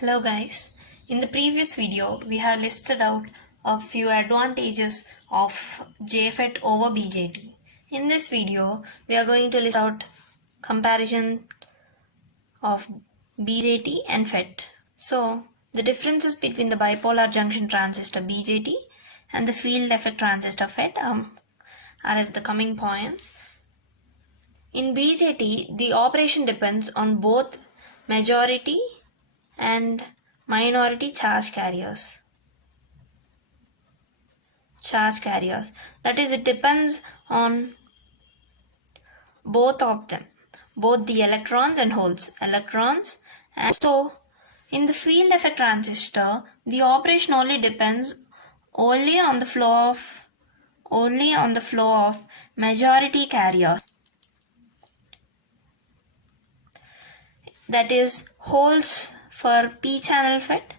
Hello guys, in the previous video we have listed out a few advantages of JFET over BJT. In this video we are going to list out comparison of BJT and FET. So the differences between the bipolar junction transistor BJT and the field effect transistor FET are as the coming points. In BJT the operation depends on both majority and minority charge carriers. That is, it depends on both of them, both the electrons and holes. And so in the field effect transistor, the operation only depends only on the flow of majority carriers. That is, holes for p-channel FET,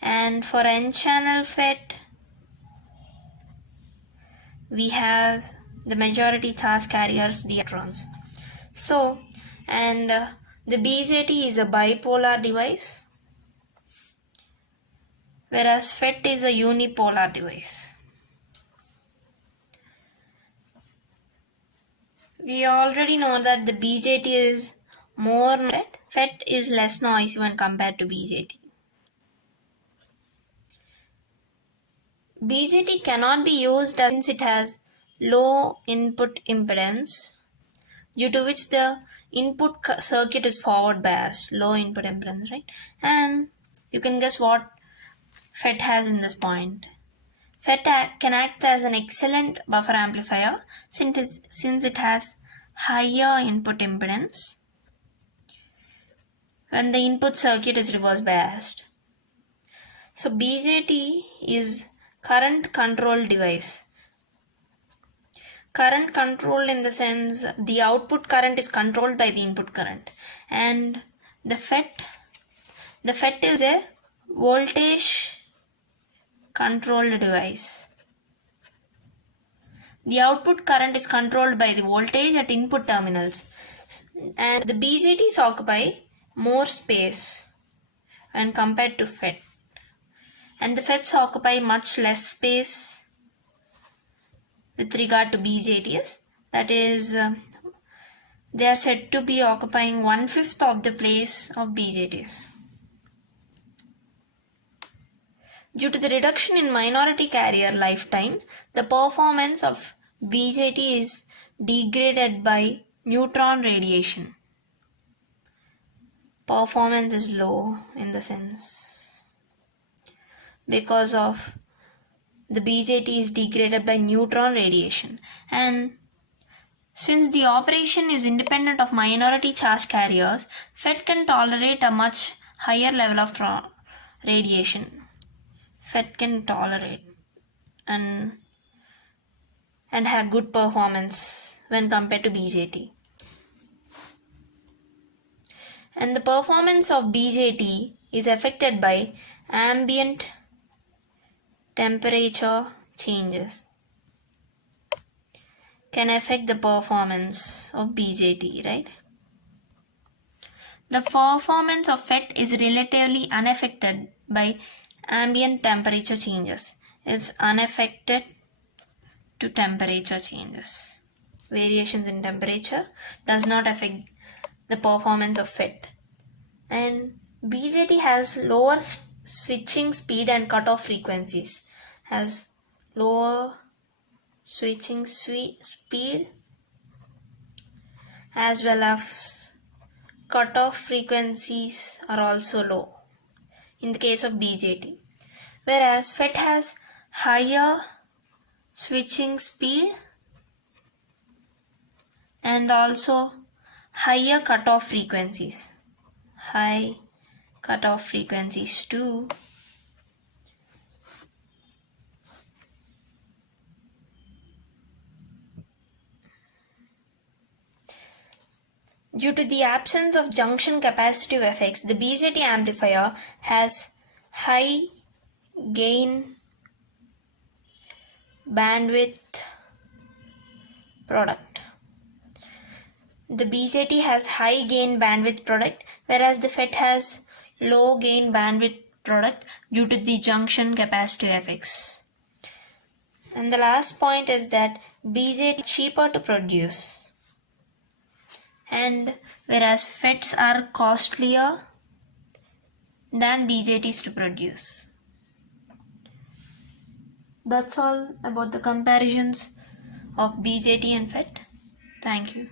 and for n-channel FET we have the majority charge carriers, the electrons. So, and the BJT is a bipolar device, whereas FET is a unipolar device. We already know that the BJT is more FET. FET is less noisy when compared to BJT. BJT cannot be used since it has low input impedance, due to which the input circuit is forward biased, low input impedance, right? And you can guess what FET has in this point. FET can act as an excellent buffer amplifier since it has higher input impedance when the input circuit is reverse biased. So BJT is current control device. Current controlled in the sense the output current is controlled by the input current, and the FET is a voltage controlled device. The output current is controlled by the voltage at input terminals, and the BJTs occupy more space when compared to FET, and the FETs occupy much less space with regard to BJTs. That is, they are said to be occupying 1/5 of the place of BJTs. Due to the reduction in minority carrier lifetime, the performance of BJT is degraded by neutron radiation. Performance is low in the sense because of the BJT is degraded by neutron radiation, and since the operation is independent of minority charge carriers, FET can tolerate a much higher level of radiation. FET can tolerate and have good performance when compared to BJT. And the performance of BJT is affected by ambient temperature changes. Can affect the performance of BJT, right? The performance of FET is relatively unaffected by ambient temperature changes. It's unaffected to temperature changes. Variations in temperature does not affect the performance of FET. And BJT has lower switching speed and cutoff frequencies. Has lower switching speed as well as cutoff frequencies are also low in the case of BJT, whereas FET has higher switching speed and also higher cutoff frequencies. High cutoff frequencies too. Due to the absence of junction capacitive effects, the BJT amplifier has high gain bandwidth product. the BJT has high gain bandwidth product, whereas the FET has low gain bandwidth product due to the junction capacitive effects. And the last point is that BJT is cheaper to produce, and whereas FETs are costlier than BJTs to produce. That's all about the comparisons of BJT and FET. Thank you.